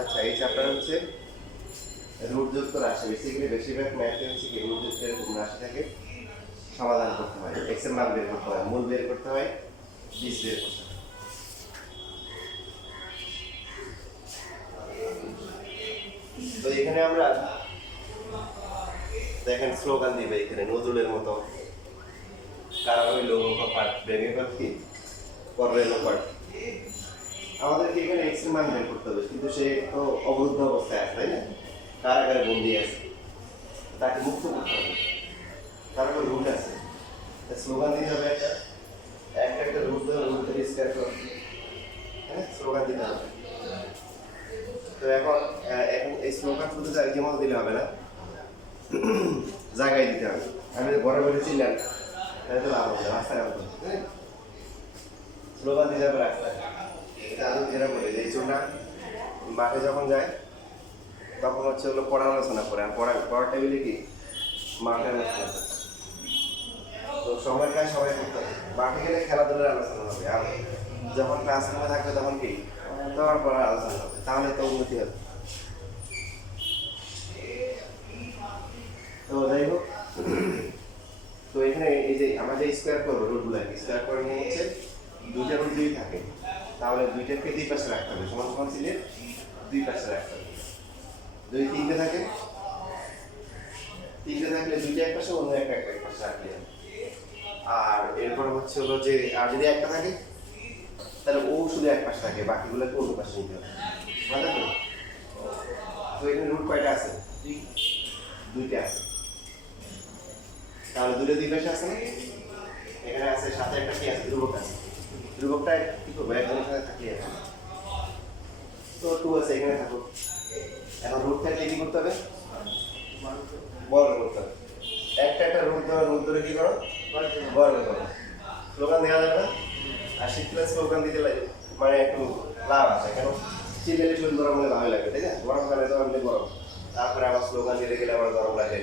আচ্ছা, এই চ্যাপ্টার হচ্ছে রুটযুক্ত রাশি। বেসিক্যালি বেশিরভাগ ম্যাথে হচ্ছে কি রুটযুক্ত এরকম রাশি থাকে, সমাধান করতে হয়, এক্স এর মান বের করতে হয়, মূল বের করতে হয়, বীজ বের করতে হয়। তো এখানে আমরা দেখেন স্লোগান দিবে এখানে নজরুলের মতো, কারা হইল কপাট ভেঙে পাখি করবে লোপাট। আমাদেরকে এখানে এক্স এর মান বের করতে হবে, কিন্তু সে তো অবরুদ্ধ অবস্থায় আছে, তাই না? কারাগারে বন্দি আছে, তাকে মুক্ত করতে হবে। তার একটা রুট আছে, স্লোগান দিতে হবে একটা একটা রুট ধরে রুট থেকে স্কয়ার করো, হ্যাঁ স্লোগান দিতে হবে। তো এখন এখন এই স্লোগান শুধু জায়গায় মতো দিলে হবে না, জায়গায় দিতে হবে। আমি ঘরে ঘরে চিনলাম তাহলে তো লাভ হবে, রাস্তায় আসবো, হ্যাঁ স্লোগান দিতে হবে রাস্তায়। এটা আমি যেটা বলি যে এই চোরটা মাঠে যখন যায় তখন হচ্ছে হলো পড়া আলোচনা করে, আর পড়ার টেবিলে কি মাঠে আলোচনা করে। তো সময়ের কাজ সবাই করতে হবে। মাঠে গেলে খেলাধুলার আলোচনা হবে, আর যখন ক্লাসরুমে থাকবে তখন কি তখন পড়ার আলোচনা হবে, তাহলে তো উন্নতি হবে। তো যাই হোক, তো এখানে এই যে আমাদের স্কোয়ার করবো রুটগুলো স্কোয়ার করে নিয়ে হচ্ছে দুইটা রুট যদি থাকে তাহলে দুইটাকে দুই পাশে রাখতে হবে, সমান সমান সিলের দুই পাশে রাখতে হবে। যদি তিনটে থাকে, তিনটে থাকলে দুইটা এক পাশে, অন্য একটা এক পাশে রাখলে হবে। আর এরপর হচ্ছে হলো যে আর যদি একটা থাকে তাহলে ও শুধু এক পাশে থাকে, বাকিগুলোকে অন্য পাশে নিতে হবে। বুঝা গেল? তো এখানে রুট কয়টা আছে? দুইটা আছে। তাহলে দুটো দুই পাশে আছে না? এখানে আছে, সাথে একটা কি আছে? ধ্রুবক আছে। ধ্রুবকটা কি করবো? একজনের সাথে থাকলে আছে। তো টু আছে, এখানে থাকো। এখন রুট থাকলে কি করতে হবে? বর্গ করতে হবে। একটা রুট ধরে কি করো? বর্গ করো। স্লোগান দেওয়া যাবে না? আর শীতকালে স্লোগান দিতে লাগে মানে একটু লাভ আছে, কেন শীতকালে শরীর গরম হলে ভালো লাগে, তাই না? গরমকালে তো এমনি গরম, তারপরে আবার স্লোগান দিতে গেলে আবার গরম লাগে,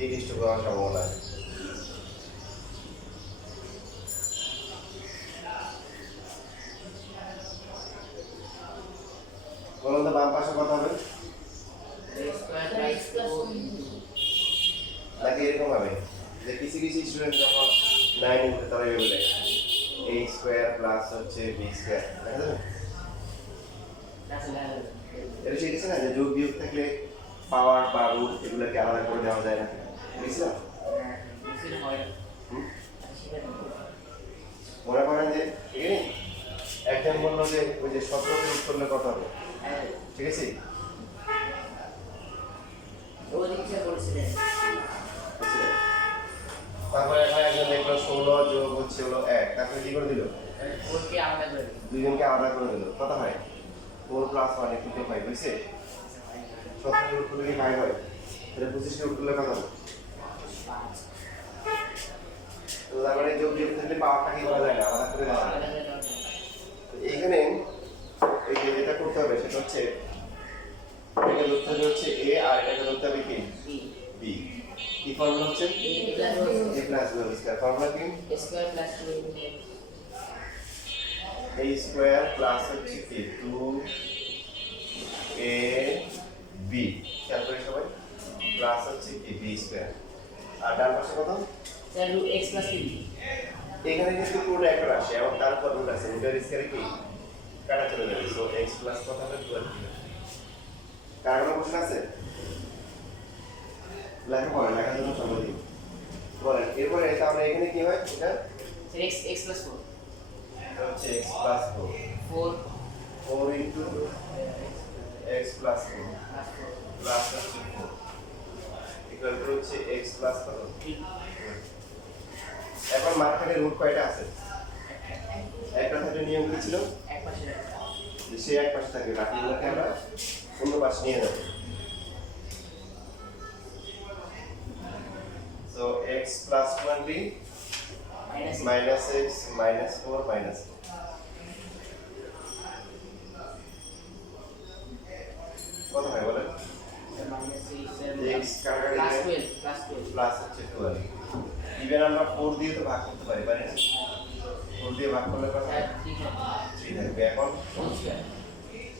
এই দৃষ্ট করার সম্ভাবনা আছে। বলুন তো বাম পাশে কত হবে? নাকি এরকম হবে যে কিছু কিছু স্টুডেন্ট যখন 9 উঠে তারা বলে a স্কয়ার প্লাস হচ্ছে b স্কয়ার, দেখা যাবে? এটা শিখেছে না যে যোগ বিয়োগ থাকলে পাওয়ার বা রুট এগুলোকে আলাদা করে দেওয়া যায় না, বুঝছিলাম? মনে করেন যে এখানে একজন বললো যে ওই যে 17 যোগ করলে কত হবে, ঠিক আছে? তারপরে এখানে একজন দেখলো 16 যোগ হচ্ছে হলো 1, তারপরে কি করে দিল? দুইজনকে আলাদা করে দিল, কত হয়? 4 + 1 = 5, বুঝছে? 17 যোগ করলে কি 5 হয়? তাহলে 25 যোগ করলে কত হবে? তো তারপরে যোগ বিয়োগ থাকলে পাওয়ারটা কি করা যায় না, আলাদা করে দেওয়া যায়। এইখানে এই যে যেটা করতে হবে সেটা হচ্ছে এটাকে ধরতে হবে হচ্ছে a, আর এটাকে ধরতে হবে কি b। কি ফর্মুলা হচ্ছে? a + b whole square. Formula কি? a স্কয়ার প্লাস হচ্ছে কি 2ab, তারপরে সবাই প্লাস হচ্ছে কি b স্কয়ার। আর ডান পাশে কত? x + 3। এখানে কিন্তু পুরোটা একটা রাশি এবং তার উপর রুট আছে, রুটের স্কয়ারে কি কাটা চলে যাবে। সো x প্লাস কত হবে? 12। কার কোনো প্রশ্ন আছে? লেখা পড়ে, লেখার জন্য সময় দিই। বলেন এরপরে তাহলে এখানে কি হয়? এটা x + 4 এটা হচ্ছে x + 4 4 ইনটু x + 4 প্লাস হচ্ছে 4 ইকুয়াল টু হচ্ছে x প্লাস কত? 3। এখন মাঝখানে রুট কয়টা আছে? একটা থাকলে নিয়ম কি ছিল? এক পাশে যে সে এক পাশে থাকে, বাকিগুলোকে আমরা অন্য পাশে নিয়ে যাব। So x + 20 minus x minus 4 minus 4 কত হয় বলেন? x কাটার প্লাস হচ্ছে 12। ইভেন আমরা 4 দিয়ে তো ভাগ করতে পারি, পারি না? 4 দিয়ে ভাগ করলে কত হয়? 3 থাকবে। এখন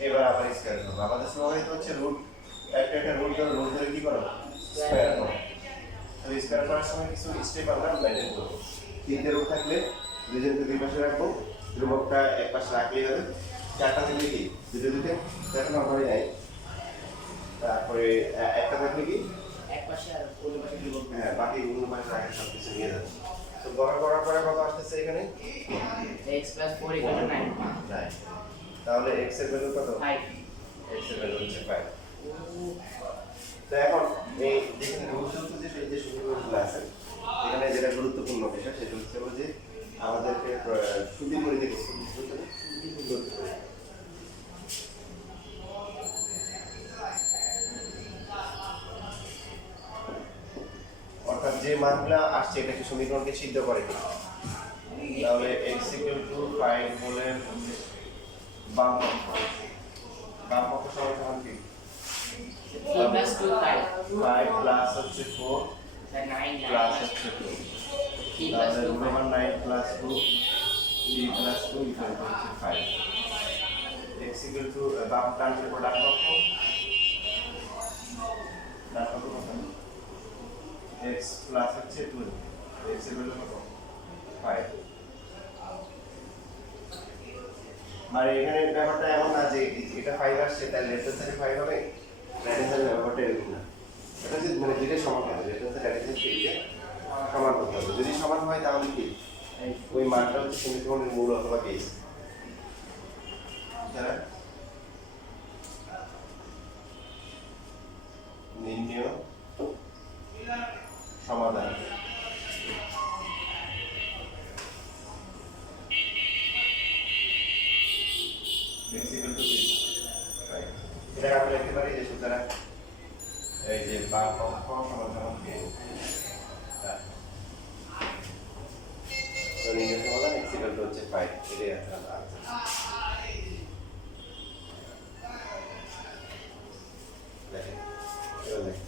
এবার আবার স্কয়ার করবো। আমাদের সময় তো হচ্ছে রুট একটা রুট ধরে কি করো স্কয়ার করো। তো স্কয়ার করার সময় কিছু স্টেপ আমরা মেনটেন করবো। তিনটে রুট থাকলে দুজনকে দুই পাশে রাখবো, ধ্রুবকটা এক পাশে রাখলেই হবে। চারটা থাকলে কি দুটো চারটা নর্মালি নাই। তারপরে একটা থাকলে কি এক পাশে আর অন্য পাশে ধ্রুবক। হ্যাঁ, বাকি অন্য পাশে রাখে সব কিছু নিয়ে যাবে। তো গড় করার পরে কত আসতেছে এখানে? x plus 4 equal to 9. 9। তাহলে x এর ভ্যালু কত? 5. x এর ভ্যালু হচ্ছে 5। তো এখন এই যেখানে রুটযুক্ত যে সমীকরণগুলো আছে, এখানে যেটা গুরুত্বপূর্ণ বিষয় সেটা হচ্ছে হলো যে আমাদেরকে সুদি পরিধি করতে হবে। অর্থাৎ যে মানগুলো আসছে এটাকে সমীকরণকে সিদ্ধ করে কিনা। তাহলে x = 5 বলে বাম পক্ষ সমান কি? 3 plus 2 5. 5 প্লাস হচ্ছে 4 That 9 প্লাস 9. হচ্ছে 2। 3 plus 2 তাহলে 9 plus 2 3 plus 2 equal to 5। x = বাম ডান পক্ষ ডান পক্ষ কত? x প্লাস হচ্ছে 2, x এর ভ্যালু কত? 5। মানে এখানে ব্যাপারটা এমন না যে এটা 5 আসছে তাহলে লেফট সাইডে 5 হবে, রাইট সাইডে ব্যাপারটা এরকম না। এটা হচ্ছে মানে দুটো সমান হবে, লেফট সাইড রাইট সাইড থেকে সমান করতে হবে। যদি সমান হয় তাহলে কি ওই মানটা হচ্ছে সমীকরণের মূল অথবা বেস। যারা নির্ণয় সমাধান এটা আমরা লিখতে পারি যে সুতরাং এই যে বাম পক্ষ সমান কে তো নির্ণয় সমাধান x হচ্ছে 5। এটাই আছে আনসার। দেখেন এবার দেখেন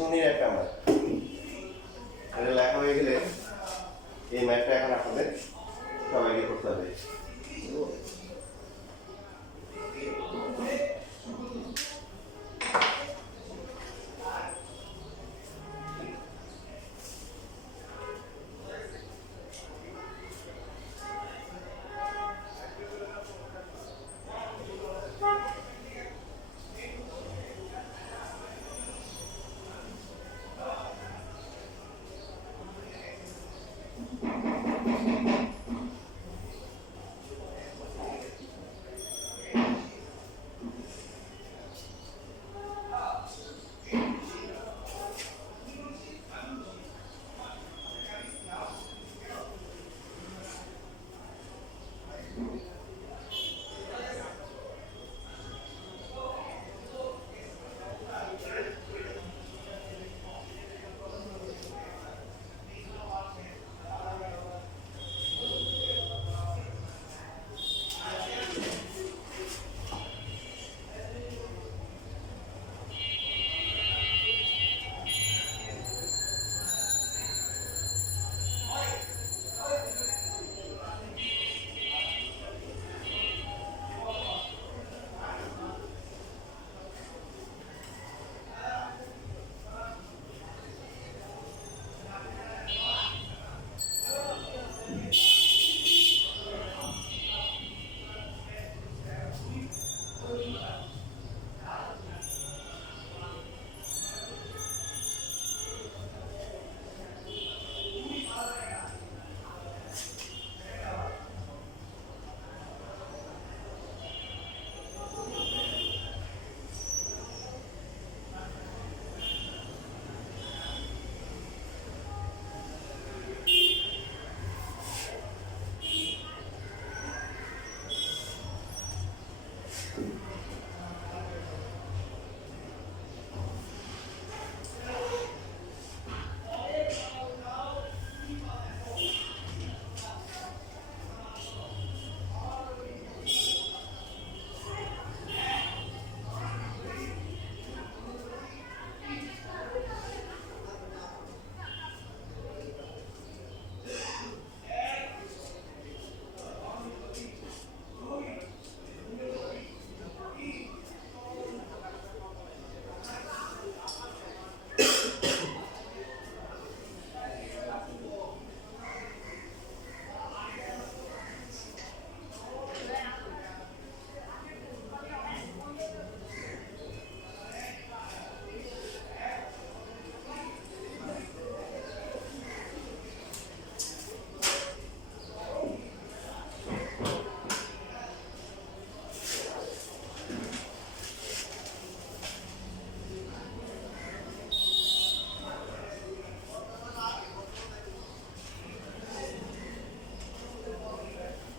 মুনির একটা ম্যাথ। এটা লেখা হয়ে গেলে এই ম্যাথটা এখন আপনাদের সবাইকে করতে হবে।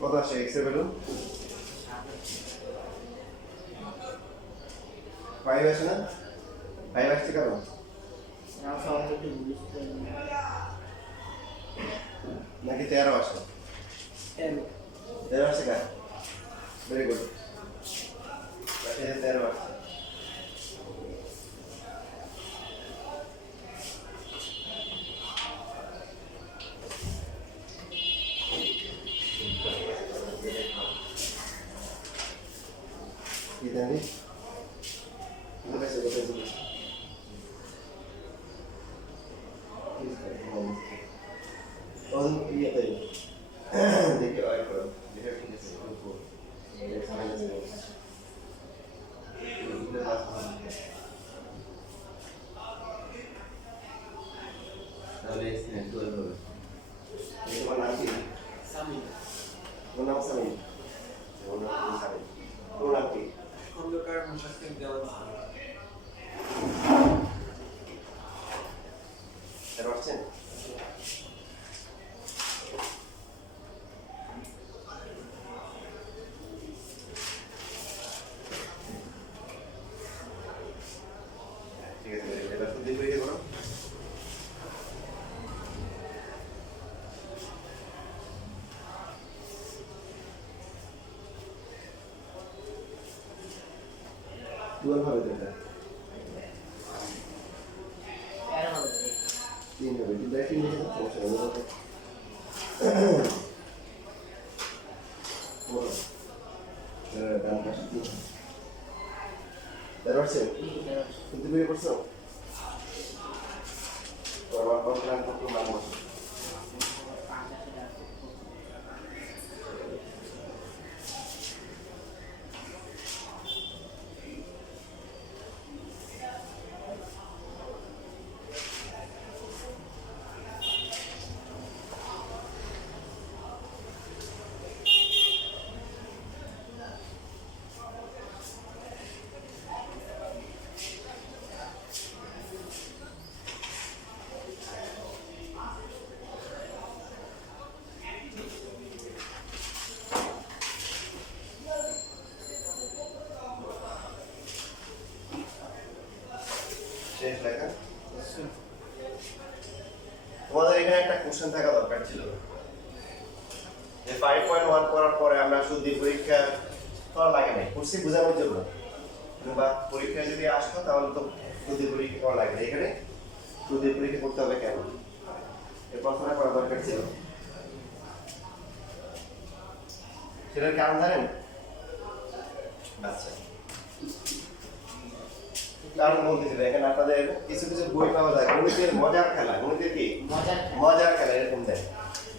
কত আসে এক্স এর ভ্যালু? 5 আসে না? 5 আসছে কেন? Now someone to use the নাকি 13 আসে? 13 আসে কেন? Very good. বাকি 13 আসছে। কি জানি? কোথায় আছে? On ইয়েতে দেখি অয়েল করো যেটা ঠিক আছে উপর x মাইনাস তাহলে x নেট 12 হবে। তোমার নাম কি? Sami. তোমার নাম সামি? তোমার নাম সামি। তোমার নাম কি? খন্দকার মুশাফিক দেওয়ান এটা পাচ্ছেন? ঠিক আছে এবার শুদ্ধি করে করো। দুবার ভাবে তো এটা দেখি নিয়ে সমস্যা নেই ডান পাশে দেখতে কিন্তু বের করছো আমার কন্ট্রাক্ট করতে মানুষ শেষ লেখা তোমাদের এখানে একটা কোশ্চেন থাকা দরকার ছিল যে 5.1 করার পরে আমরা শুধু পরীক্ষা করা লাগে না কোর্সে বোঝানোর জন্য বা পরীক্ষায় যদি আসতো তাহলে তো শুধু পরীক্ষা করা লাগে না এখানে শুধু পরীক্ষা করতে হবে কেন এই প্রশ্নটা করা দরকার ছিল সেটার কারণ জানেন আচ্ছা কারণ বলতেছি দেখেন আপনাদের কিছু কিছু বই পাওয়া যায় গণিতের মজার খেলা গণিতের কি মজার খেলা এরকম দেয়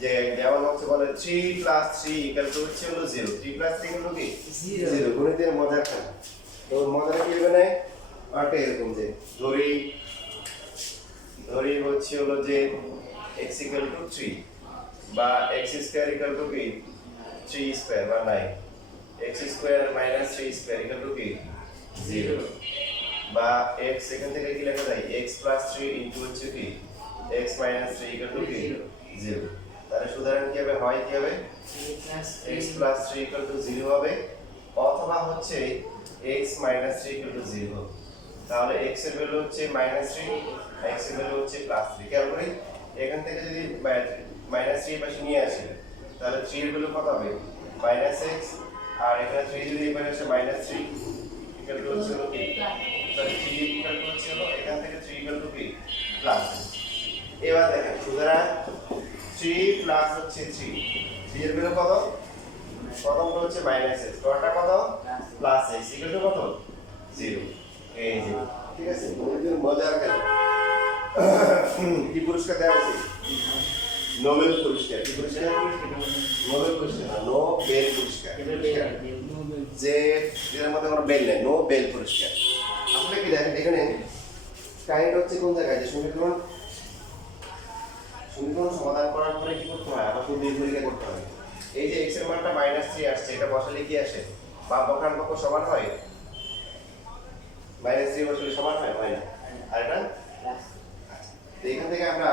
যে যেমন হচ্ছে বলে 3 প্লাস 3 ইকুয়াল টু হচ্ছে হলো 0 3 প্লাস 3 ইকুয়াল টু কি 0 গণিতের মজার খেলা তো মজাটা কি হবে না আরটা এরকম যে ধরি হচ্ছে হলো যে x ইকুয়াল টু 3 বা x স্কয়ার ইকুয়াল টু কি 3 স্কয়ার বা 9 x square minus 3 square equal to কি 0 বা x এখান থেকে কি লেখা যায় x প্লাস 3 ইনটু হচ্ছে কি x মাইনাস 3 ইকুয়াল টু কি 0 তাহলে সুতরাং কি হবে হয় কি হবে x প্লাস 3 ইকুয়াল টু 0 হবে অথবা হচ্ছে x মাইনাস 3 ইকুয়াল টু 0 তাহলে x এর ভ্যালু হচ্ছে মাইনাস 3 x এর ভ্যালু হচ্ছে প্লাস 3 খেয়াল করি এখান থেকে যদি মাইনাস 3 পাশে নিয়ে আসি তাহলে 3 এর ভ্যালু কত হবে মাইনাস x আর এখানে 3 যদি এখানে আসে মাইনাস 3 ইকুয়াল টু হচ্ছে কি তাহলে 3 ইকুয়াল টু হচ্ছে হলো এখান থেকে 3 ইকুয়াল টু কি প্লাস এবার দেখেন সুতরাং 3 প্লাস হচ্ছে 3 3 এর ভ্যালু কত প্রথমটা হচ্ছে মাইনাস x পরটা কত প্লাস x ইকুয়াল টু কত 0 এই যে ঠিক আছে বহুত মজার খেলা কি পুরস্কার দেওয়া হয়েছে নোবেল পুরস্কার কি পুরস্কার নোবেল পুরস্কার না নোবেল পুরস্কার যে এর মধ্যে কোনো বেল নেই নোবেল পুরস্কার আসলে কি দেখেন এখানে কাহিনীটা হচ্ছে কোন জায়গায় যে সমীকরণ সমাধান করার পরে কি করতে হয় আবার শুধু পরীক্ষা করতে হয় এই যে x এর মানটা -3 আসছে এটা বসালে কি আসে বাম পক্ষান্তর পক্ষ সমান হয় -3 বসালে সমান হয় না আর এটা তো এখান থেকে আমরা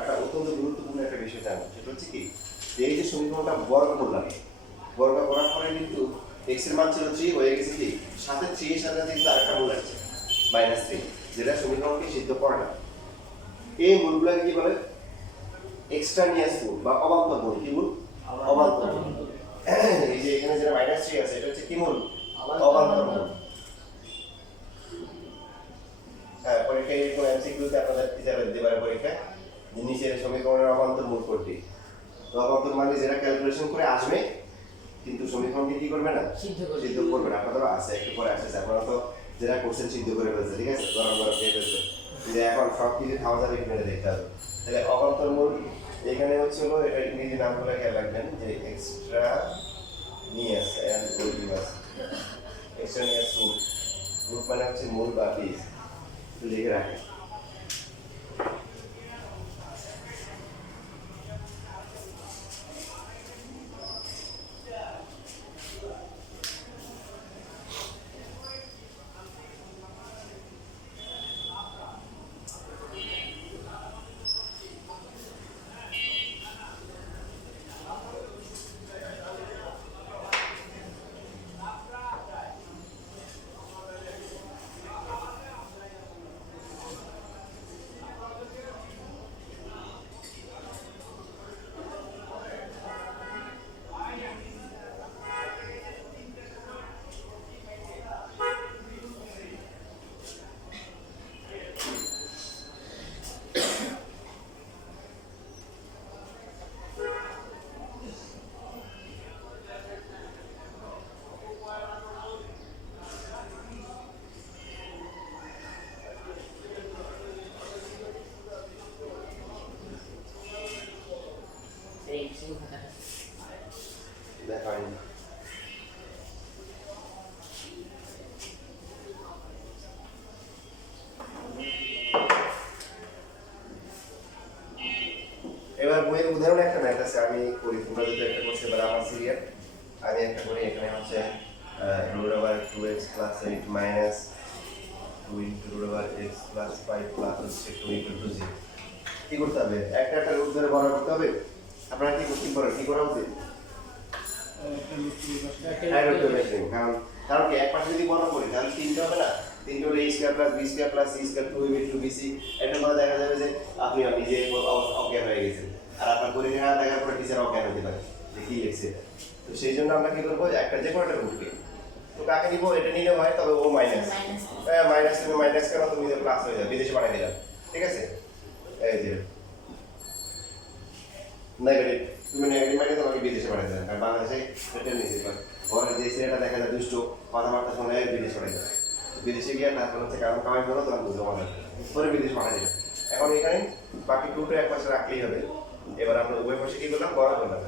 একটা অত্যন্ত গুরুত্বপূর্ণ একটা বিষয় জানবো সেটা হচ্ছে কি যে এই যে সমীকরণটা বর্গ করলাম বর্গ করার পরে কিন্তু x এর মান ছিল 3 হয়ে গেছে কি সাথে 3 এর সাথে কিন্তু আরেকটা মূল আছে -3 যেটা সমীকরণকে সিদ্ধ করে না এই মূলগুলোকে কি বলে এক্সট্রানিয়াস মূল বা অবান্তর মূল কি মূল অবান্তর মূল এই যে এখানে যেটা -3 আছে এটা হচ্ছে কি মূল অবান্তর মূল হ্যাঁ পরীক্ষায় কোন এমসিকিউতে আপনাদের টিচার দিতে পারে পরীক্ষায় যে নিচের সমীকরণের অবান্তর মূল কোনটি তো অবান্তর মানে যেটা ক্যালকুলেশন করে আসবে কিন্তু সমীকরণকে কি করবে না সিদ্ধ করবে না আপনাদের আছে একটু পরে আসছে আপনারা তো যেটা কোশ্চেন সিদ্ধ করে ফেলছে ঠিক আছে গরম গরম দিয়ে ফেলছে যে এখন সব কিছু খাওয়া যাবে কিনা দেখতে হবে তাহলে অবান্তর মূল এখানে হচ্ছে হলো এটা ইংরেজি নামগুলো খেয়াল রাখবেন যে এক্সট্রা নিয়াস এন্ড কোলিমাস এক্সট্রা নিয়াস রুট মানে হচ্ছে মূল বা বীজ লিখে রাখেন এবার বইয়ের উদাহরণ একটা ম্যাথ আছে আমি করি, তোমরা যদি একটা করছে, এবার আমার সিরিয়াল আমি একটা করি। এখানে হচ্ছে root over 2x plus 8 minus 2 into root over x plus 5 plus হচ্ছে 2 ইকুয়াল টু 0। কি করতে হবে? একটা একটা রুট ধরে বড় করতে হবে। আপনারা কি করেন, কি করা উচিত? হ্যাঁ, রুট ধরে বেশি, কারণ কি এক পাশে যদি বড় করি তাহলে তিনটে হবে না, তিনটে হলে a square plus b square plus c square 2ab two bc। এটা মানে দেখা যাবে যে আপনি নিজে অজ্ঞান হয়ে গেছেন, আর আপনার পরীক্ষা না দেখার পরে টিচার অজ্ঞান হতে পারে যে কি লিখছে। তো সেই জন্য আমরা কি করবো, একটা যে কোনো একটা রুটকে, তো কাকে নিব, এটা নিলে হয়, তবে ও মাইনাস, হ্যাঁ মাইনাস, তুমি মাইনাস কেন, তুমি প্লাস হয়ে যাবে, বিদেশে পাঠিয়ে দিলাম, ঠিক আছে। এই যে নেগেটিভ, তুমি নেগেটিভ মানে তোমাকে বিদেশে পাঠিয়ে দিলাম, কারণ বাংলাদেশে এটা নিচে পারে ঘরের যে ছেলেটা দেখা যায় দুষ্ট কথাবার্তা শোনে বিদেশে পাঠিয়ে দেয়, বিদেশে গিয়ে তারপর হচ্ছে কারণ কামাই করো তখন বুঝতে পারবে পরে বিদেশে পাঠিয়ে দেবে। এখন এখানে বাকি টুটা এক পাশে রাখলেই হবে। এবার আমরা উভয় পাশে কি করলাম, বড় করলাম।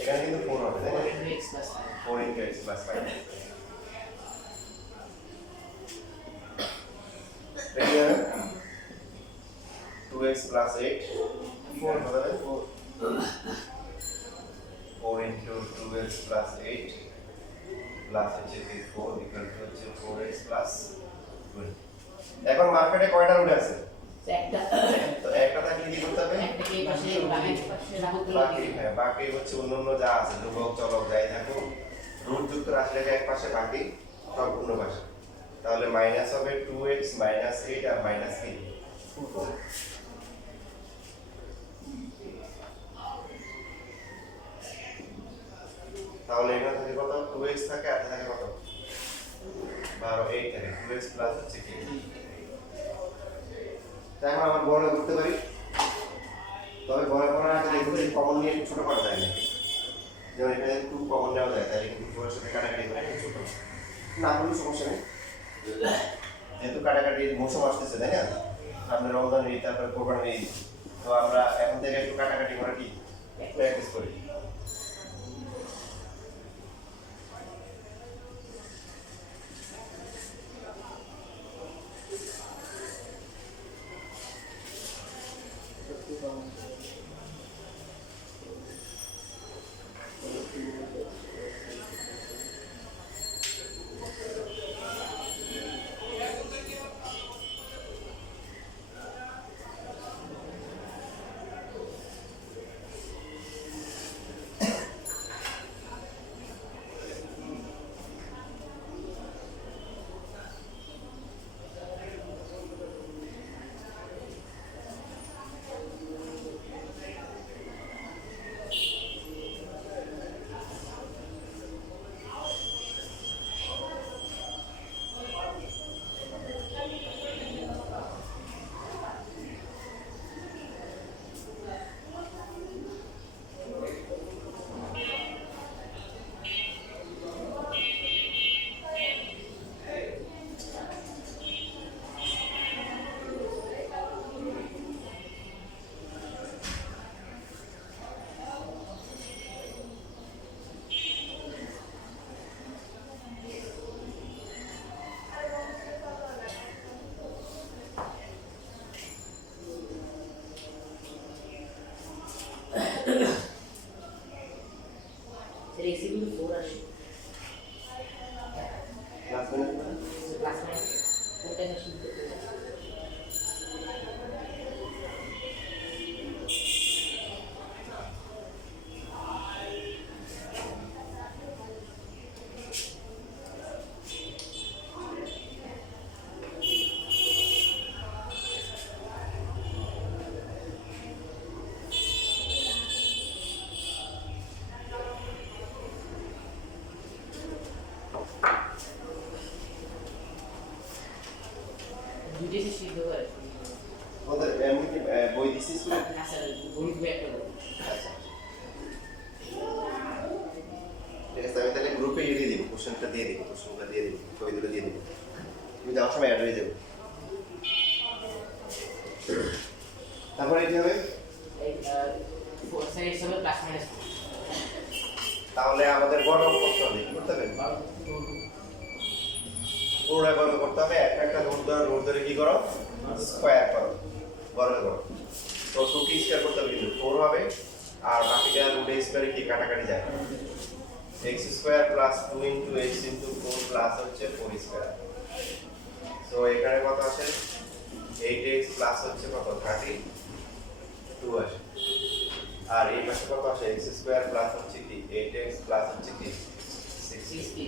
এখানে কিন্তু 4 হবে, তাই না? 4 into x plus 5। রেডি হবে? 2x plus 8 4 হবে, 4 into 2x plus 8 প্লাস হচ্ছে 4 ইকুয়াল টু হচ্ছে 4x plus 20। এখন মার্কেটে কয়টা রুট আছে? একটা। তো একটা থাকলে কি করতে হবে? একটাকে এই পাশে রাখতে বাকি, হ্যাঁ বাকি হচ্ছে অন্যান্য যা আছে, ধ্রুবক চলক যাই থাকুক, রুট যুক্ত রাশিটাকে এক পাশে, বাকি সব অন্য পাশে। তাহলে মাইনাস হবে 2x মাইনাস 8 আর মাইনাস কি 4। তাহলে এখানে থাকে কত, 2x থাকে আর থাকে কত, 12 8 থাকে, 2x প্লাস হচ্ছে কি, তাই আমরা আবার বড় করতে পারি। তবে বড় করার আগে দেখুন যে কমন নিয়ে একটু ছোট করা যায় না, যেমন এখানে 2 কমন নেওয়া যায়, তাহলে কিন্তু 4 এর সাথে কাটাকাটি করে একটু ছোট না কোনো সমস্যা নেই, যেহেতু কাটাকাটির মৌসুম আসতেছে, তাই না? আপনার রমজান ঈদ, তারপরে কোরবানি ঈদ, তো আমরা এখন থেকে একটু কাটাকাটি করে কি প্র্যাকটিস করি। রেসিপি 4 আসে ক্লাস মিনিট ক্লাস 9 ওটা না শুনতে দুইটা শিখতে হবে ওদের এমনি কি বই দিছিস না? না স্যার গণিত বই একটা বই। আচ্ছা ঠিক আছে, আমি তাহলে গ্রুপে দিয়ে দিব, কোশ্চেনটা দিয়ে দিব, ছবি দুটো দিয়ে দিব, তুমি যাওয়ার সময় অ্যাড হয়ে যাবে। তারপরে কি হবে? এই সেকেন্ড হিসাবে প্লাস মাইনাস তাহলে আমাদের গণনা করতে হবে, কি করতে হবে? পুরোটা গণনা করতে হবে, একটা একটা রুট ধরে কি করো? স্কয়ার করো, গণনা করো। তো 2 স্কয়ার করতে হবে, কিন্তু 4 হবে, আর বাকিটা রুট স্কয়ারে কি কাটাকাটি যায়। x square plus 2 into x into 4 plus হচ্ছে 4 স্কয়ার। সো এখানে কত আসে? 8x প্লাস হচ্ছে কত? 32 আসে। আর এই পাশে কত আসে? x স্কয়ার প্লাস হচ্ছে কি 8x প্লাস হচ্ছে কি 60।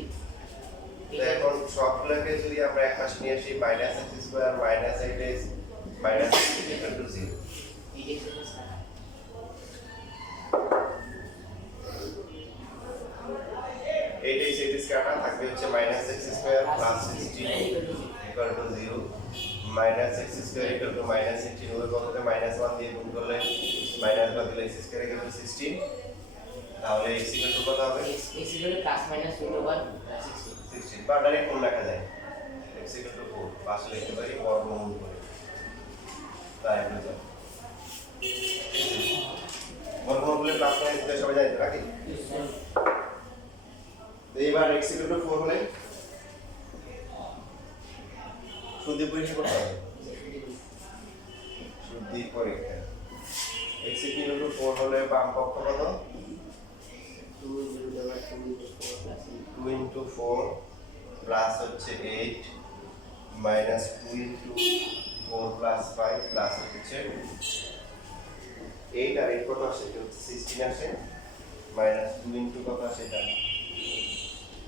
তো এখন সবগুলোকে যদি আমরা এক পাশে নিয়ে আসি, minus x square minus 8x minus 0। Eight x কাটা থাকবে হচ্ছে minus x square plus 16 equal to 0, minus x square equal to minus 18 ওই পক্ষে মাইনাস 1 দিয়ে গুণ করলে মাইনাস 1 দিলে x স্কয়ার ইকুয়াল টু 16। তাহলে x ইকুয়াল টু কত হবে? x equal plus minus root over 16 বা ডাইরেক্ট কোন লেখা যায়? x ইকুয়াল টু 4 পাশে লিখতে পারি বর্গমূল করে, তাই হয়ে যায় বর্গমূল করলে প্লাস মাইনাস দিতে সবাই জানেন নাকি? তো এবার x ইকুয়াল টু 4 হলে শুদ্ধি পরীক্ষা করতে হবে, শুদ্ধি পরীক্ষা। x ইকুয়াল টু 4 হলে বাম পক্ষ কত? 2 ইনটু 4 প্লাস হচ্ছে 8 মাইনাস 2 ইনটু 4 প্লাস 5 প্লাস হচ্ছে 8 আর 8 কত আসে? এটা হচ্ছে 16 আসে, মাইনাস 2 ইনটু কত আসে? এটা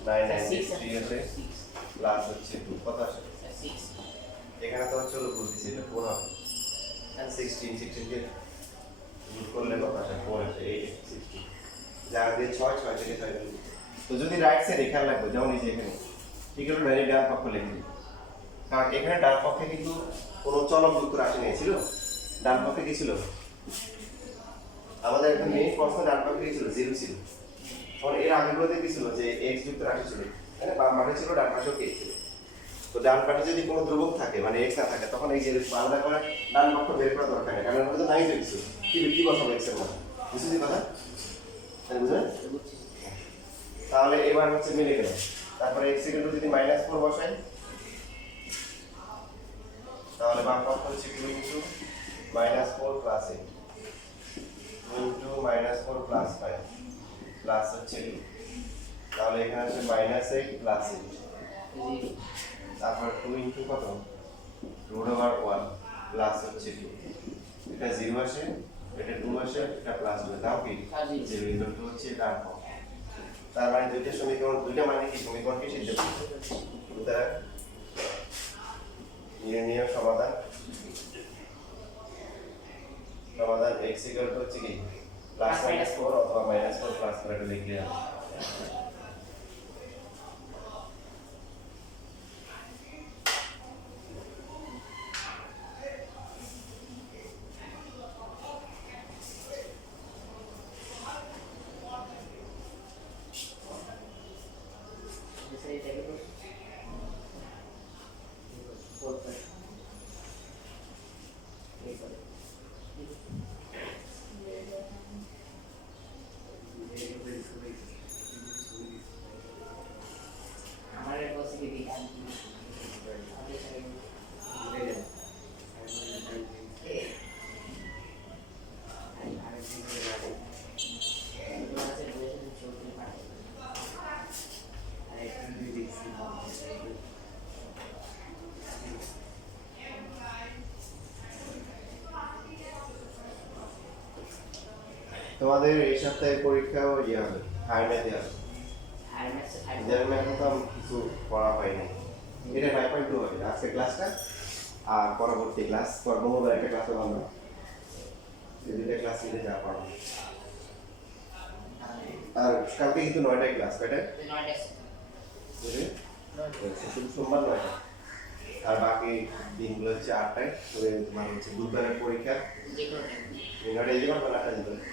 9 and 3 আসে, প্লাস হচ্ছে 2 কত আসে? 6 এখানে তো হচ্ছে বলতেছি এটা 4 হবে, 16 কে গুণ করলে কত আসে? 4 আসে, 8 16 যার দিয়ে 6 6 থেকে 6 গুণ। তো যদি রাইট সাইডে খেয়াল রাখবো, যেমন এই যে এখানে ঠিক হলো ডাইরেক্ট ডান পক্ষ লিখি, কারণ এখানে ডান পক্ষে কিন্তু কোনো চলক যুক্ত রাশি নেই, ছিল ডান পক্ষে কি ছিল? আমাদের একটা মেইন প্রশ্ন ডান পক্ষে কি ছিল? 0 ছিল। তখন এর আগেগুলোতে কি ছিল? যে x যুক্ত রাশি ছিল, মানে বাম পাশে ছিল, ডান পাশেও x ছিল। তো ডান পাশে যদি কোনো ধ্রুবক থাকে, মানে x না থাকে, তখন এই যে আলাদা করে ডান পক্ষ বের করা দরকার নেই, কারণ ওটা তো নাই তো কিছু, কি বসাবো x এর মধ্যে, বুঝছিস কথা? তাই বুঝলেন? তাহলে এবার হচ্ছে মিলে গেল। তারপরে x ইকুয়াল টু যদি -4 বসাই, তাহলে বাম পক্ষ হচ্ছে 2 into -4 plus 8 2 into -4 plus 5 plus হচ্ছে 2, তাহলে এখানে আছে -8 প্লাস 8, তারপর 2 ইনটু কত? রুট ওভার 1 প্লাস হচ্ছে 2, এটা 0 আসে, এটা 2 আসে, এটা প্লাস হবে, তাও কি 0 ইকুয়াল টু হচ্ছে ডান পক্ষ। তার মানে দুইটা সমীকরণ, দুইটা মানে কি সমীকরণ কি সিদ্ধ করতে, সুতরাং নির্ণয় সমাধান x ইকুয়াল টু হচ্ছে কি প্লাস -4 অথবা -4 প্লাস করে এটা লিখলে হবে। তোমাদের এই সপ্তাহে পরীক্ষাও ইয়ে হবে, হায়ার ম্যাথে হবে। জেনারেল ম্যাথ তো কিছু পড়া হয়নি, এটা 5.2 হবে আজকে ক্লাসটা, আর পরবর্তী ক্লাস মঙ্গলবার একটা ক্লাস হবে, আমরা এই দুইটা ক্লাস নিতে যা পারবো। আর কালকে কিন্তু 9টায় ক্লাস, কয়টায়? 9টায়, শুধু সোমবার 9টা, আর বাকি দিনগুলো হচ্ছে 8টায়। তবে তোমার হচ্ছে বুধবারের পরীক্ষা 9টায় যেতে পারবো না, 8টায় যেতে পারবো।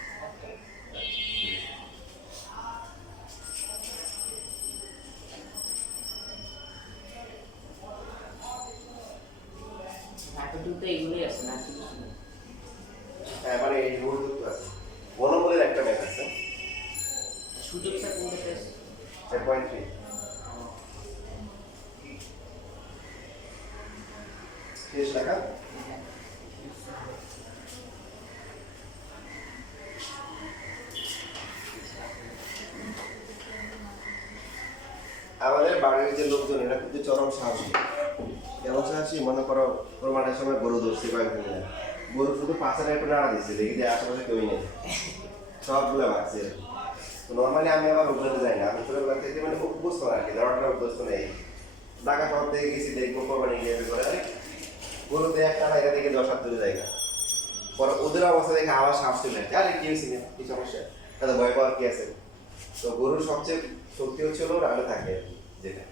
এতটুকু তো এগুলোই আছে না কিছু না। হ্যাঁ মানে এই রুট যুক্ত আছে বনবলের একটা ম্যাথ আছে সুযোগ স্যার কোনটা আছে? 5.3 শেষ লেখা আমাদের বাড়ির যে লোকজন এরা কিন্তু চরম সাহসী কেমন সাহসী মনে করো কোরবানির সময় গরু ধরছে কয়েকদিন না গরু শুধু পাঁচের একটু নাড়া দিচ্ছে দেখি যে আশেপাশে কেউই নেই সবগুলো মারছে নর্মালি আমি আবার ওগুলোতে যাই না আমি ছোটবেলা থেকে মানে অভ্যস্ত আর কি ধরাটা অভ্যস্ত নেই ঢাকা শহর থেকে গেছি দেখবো কোরবানি নিয়ে করে আরে গরুতে একটা না এটা দেখে 10 হাত দূরে জায়গা পরে ওদের অবস্থা দেখে আবার সাহস চলে আসে আরে কি হয়েছে কি সমস্যা তাদের ভয় পাওয়ার কি আছে তো গরুর সবচেয়ে শক্তি হচ্ছে হলো রানে থাকে যেটা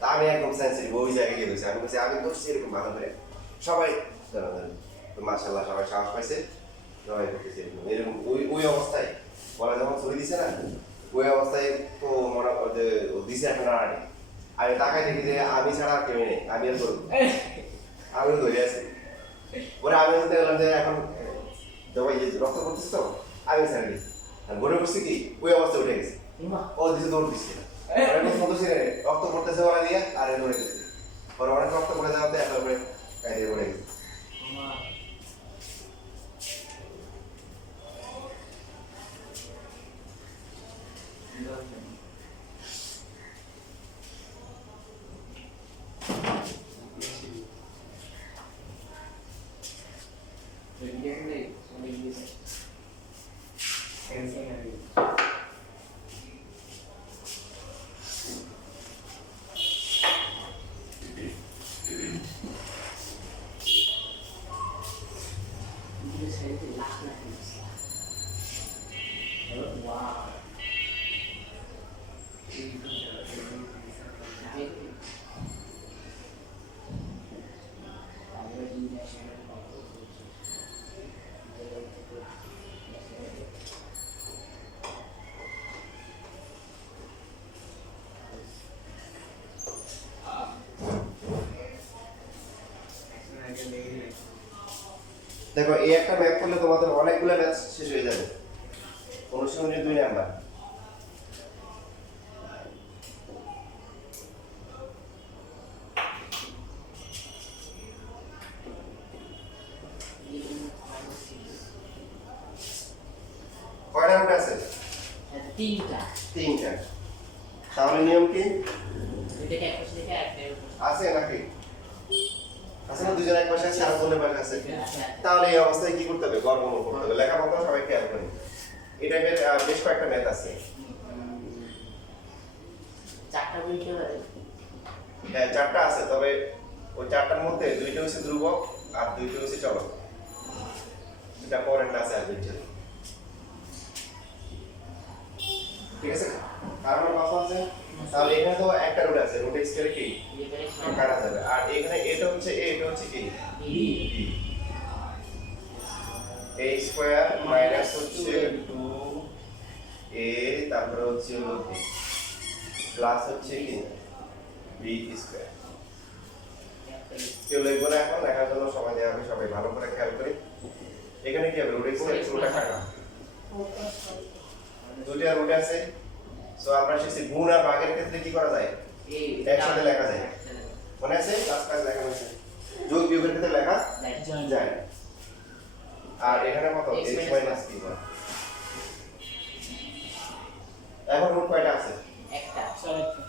তা আমি একদম সেন্সিটিভ ওই জায়গায় গিয়ে বলছি আমি বলছি আমি করছি এরকম ভালো করে সবাই জানাজানি তো মার্শাল্লাহ সবাই সাহস পাইছে সবাই করতেছে এরকম এরকম ওই অবস্থায় বলা যখন ছড়ি দিছে না ওই অবস্থায় তো মনে করো যে দিছে একটা নাড়ানি আমি তাকাই দেখি যে আমি ছাড়া আর কেউ নেই আমি আর করবো আমিও ধরে আছি ওরা আমি বলতে গেলাম যে এখন যখন রক্ত করতেছে তো আমি ছেড়ে দিচ্ছি আর গড়ে বসছি কি ওই অবস্থায় উঠে গেছে ও দিছে দৌড় দিচ্ছে রক্ত পড়তেছে ওরা দিয়ে আর এ দৌড়ে গেছে ওরা অনেক রক্ত পড়ে যাওয়াতে একেবারে কায়দে পড়ে গেছে দেখো এই একটা ম্যাপ করলে তোমাদের অনেকগুলো ম্যাচ শেষ হয়ে যাবে অনুশীলনী 2 নাম্বার কয়টা রুট আছে তিনটা তাহলে নিয়ম কি দুইটাকে এক পাশে রেখে একটা আছে নাকি আছে না দুজন এক পাশে আছে আর কোন পাশে আছে তাহলে এই অবস্থায় কি করতে হবে গড়মূল করতে হবে লেখাপড়া সবাই খেয়াল করেন এই টাইপের বেশ কয়েকটা ম্যাথ আছে চারটা বই কি হবে? হ্যাঁ চারটা আছে তবে ওই চারটার মধ্যে দুইটা হচ্ছে ধ্রুবক আর দুইটা হচ্ছে চলক এটা পরের ক্লাসে আসবে ঠিক আছে কারণ কথা আছে তাহলে এখানে তো একটা রুট আছে রুট এক্স করে কি কাটা যাবে আর এখানে এটা হচ্ছে a এটা হচ্ছে কি a স্কয়ার মাইনাস হচ্ছে 2a তারপরে হচ্ছে প্লাস হচ্ছে কি b স্কয়ার কেউ লিখবো না এখন লেখার জন্য সময় দেওয়া হবে সবাই ভালো করে খেয়াল করি এখানে কি হবে রুট এক্স এর পুরোটা কাটা দুটো রুট আছে সো আমরা শিখছি গুণ আর ভাগের ক্ষেত্রে কি করা যায় একসাথে লেখা যায় মনে আছে ক্লাস লেখা হয়েছে যোগ বিয়োগের ক্ষেত্রে লেখা যায় আর এখানে কত x - কি হয় এখন রুট কয়টা আছে একটা